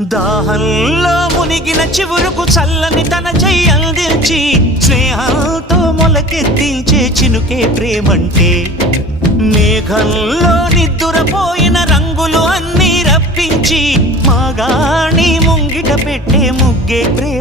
దాహంలో మునిగిన చివురుకు చల్లని తన చెయ్యి అందించి స్నేహంతో మొలకెత్తించే చినుకే ప్రేమంటే. మేఘంలో నిద్దురపోయిన రంగులు అన్నీ రప్పించి మాగాణి ముంగిట పెట్టే ముగ్గే ప్రేమ.